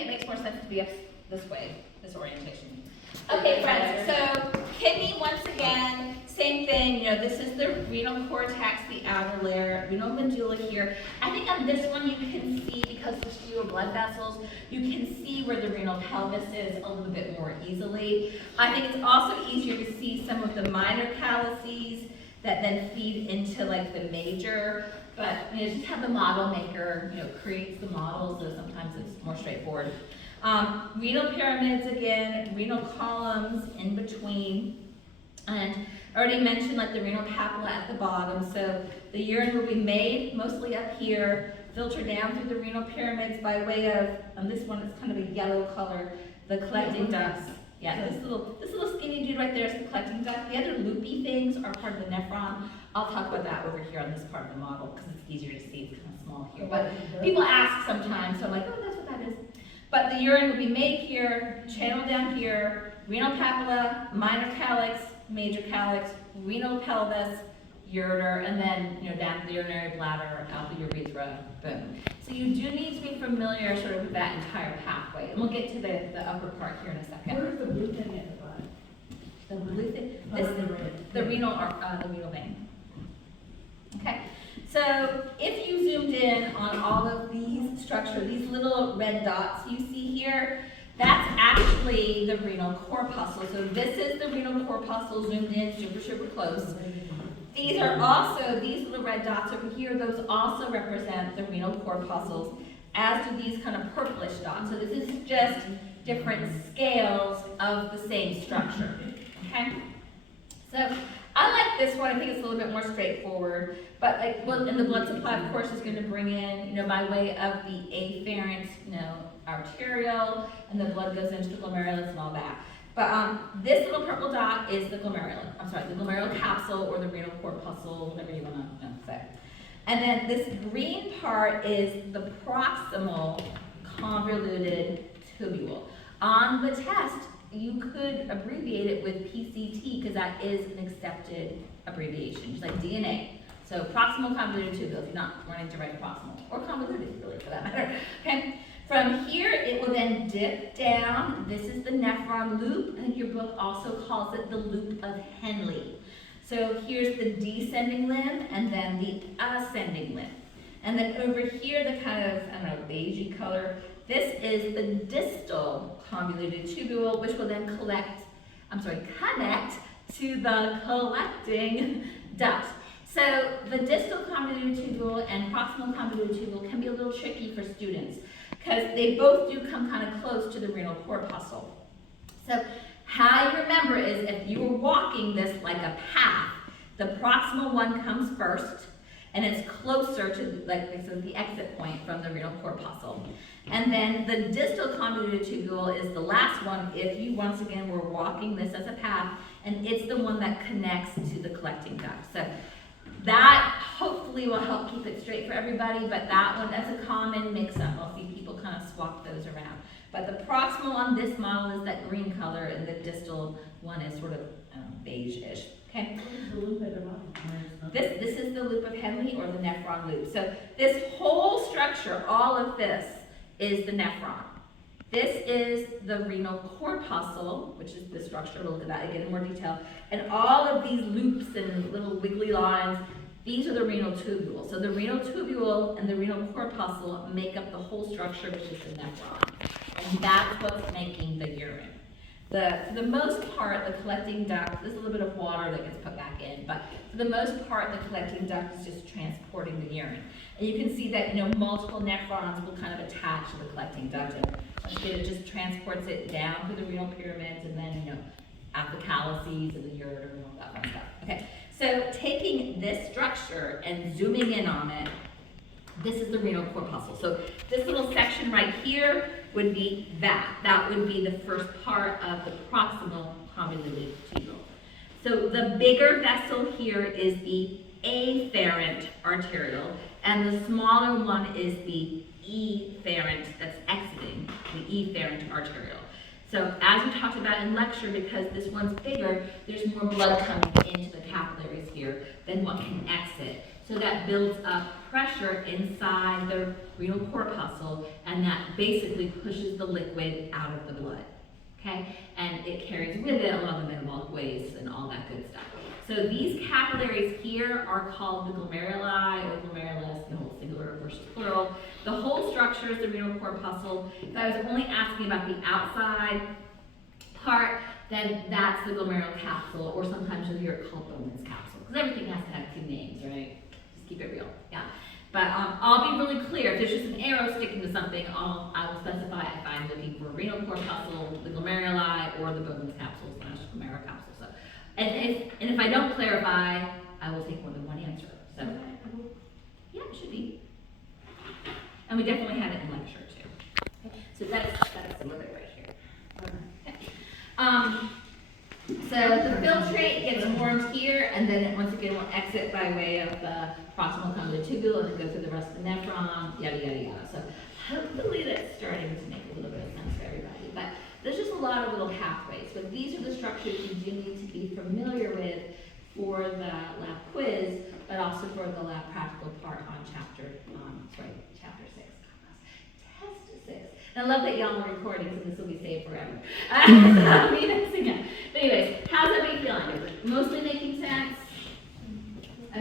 It makes more sense to be this way, this orientation. Okay, friends, so kidney, once again, same thing, this is the renal cortex, the outer layer, renal medulla here. I think on this one you can see, because there's fewer blood vessels, you can see where the renal pelvis is a little bit more easily. I think it's also easier to see some of the minor calyces that then feed into like the major, but just have the model maker, creates the model, so sometimes it's more straightforward. Renal pyramids again, renal columns in between, and I already mentioned like the renal papilla at the bottom, so the urine will be made mostly up here, filtered down through the renal pyramids by way of, this one is kind of a yellow color, the collecting ducts. Yeah, this little skinny dude right there is the collecting duct. The other loopy things are part of the nephron. I'll talk about that over here on this part of the model because it's easier to see, it's kind of small here. But people ask sometimes, so I'm like, oh, that's what that is. But the urine will be made here, channeled down here, renal papilla, minor calyx, major calyx, renal pelvis, ureter, and then down to the urinary bladder, out the urethra, boom. So you do need to be familiar sort of with that entire pathway. And we'll get to the upper part here in a second. Where's the blue thing at the bottom? The blue thing? The renal vein. Okay. So if you zoomed in on all of these structures, these little red dots you see here, that's actually the renal corpuscle. So this is the renal corpuscle zoomed in super, super close. These are also, these little red dots over here, those also represent the renal corpuscles, as do these kind of purplish dots. So this is just different scales of the same structure, okay? So I like this one. I think it's a little bit more straightforward, but and the blood supply, of course, is going to bring in, by way of the afferent, arterial, and the blood goes into the glomerulus and all that. But this little purple dot is the glomerular capsule or the renal corpuscle, whatever you want to say. And then this green part is the proximal convoluted tubule. On the test, you could abbreviate it with PCT because that is an accepted abbreviation, just like DNA. So proximal convoluted tubule, if you're not wanting to write proximal, or convoluted really for that matter. Okay. From here, it will then dip down. This is the nephron loop. I think your book also calls it the loop of Henle. So here's the descending limb and then the ascending limb. And then over here, the kind of, beigey color, this is the distal convoluted tubule, which will then connect to the collecting duct. So the distal convoluted tubule and proximal convoluted tubule can be a little tricky for students because they both do come kind of close to the renal corpuscle. So how you remember is if you were walking this like a path, the proximal one comes first, and it's closer to the exit point from the renal corpuscle. And then the distal convoluted tubule is the last one if you, once again, were walking this as a path, and it's the one that connects to the collecting duct. So that hopefully will help keep it straight for everybody, but that one, that's a common mix-up. I'll see people kind of swap those around. But the proximal on this model is that green color, and the distal one is sort of beige-ish. Okay. This is the loop of Henle or the nephron loop. So this whole structure, all of this, is the nephron. This is the renal corpuscle, which is the structure. We'll look at that again in more detail. And all of these loops and little wiggly lines, these are the renal tubule. So the renal tubule and the renal corpuscle make up the whole structure, which is the nephron. And that's what's making the urine. For the most part, the collecting duct, there's a little bit of water that gets put back in, but for the most part, the collecting duct is just transporting the urine. And you can see that, multiple nephrons will kind of attach to the collecting duct, and it just transports it down through the renal pyramids, and then, out the calyces and the ureter and all that fun stuff. Okay, so taking this structure and zooming in on it, this is the renal corpuscle. So this little section right here would be that. That would be the first part of the proximal convoluted tubule. So the bigger vessel here is the afferent arterial, and the smaller one is the efferent that's exiting, the efferent arterial. So as we talked about in lecture, because this one's bigger, there's more blood coming into the capillaries here than what can exit. So that builds up pressure inside the renal corpuscle, and that basically pushes the liquid out of the blood, okay? And it carries with it along the metabolic waste and all that good stuff. So these capillaries here are called the glomeruli or glomerulus, the whole singular versus plural. The whole structure is the renal corpuscle. If I was only asking about the outside part, then that's the glomerular capsule, or sometimes you'll hear it called Bowman's capsule, because everything has to have two names, right? Just keep it real, yeah. But I'll be really clear. If there's just an arrow sticking to something, I will specify if I'm looking for renal corpuscle, the glomeruli, or the Bowman's capsule / glomerular capsule. So, and if I don't clarify, I will take more than one answer. So, yeah, it should be. And we definitely had it in lecture too. Okay. So that's some of it right here. Okay. So the filtrate gets formed here, and then once again will exit by way of the proximal convoluted and then go through the rest of the nephron, yada yada yada. So hopefully that's starting to make a little bit of sense for everybody. But there's just a lot of little pathways. But these are the structures you do need to be familiar with for the lab quiz, but also for the lab practical part on chapter 6. Test 6. And I love that y'all are recording, so this will be saved forever. But anyways, how's that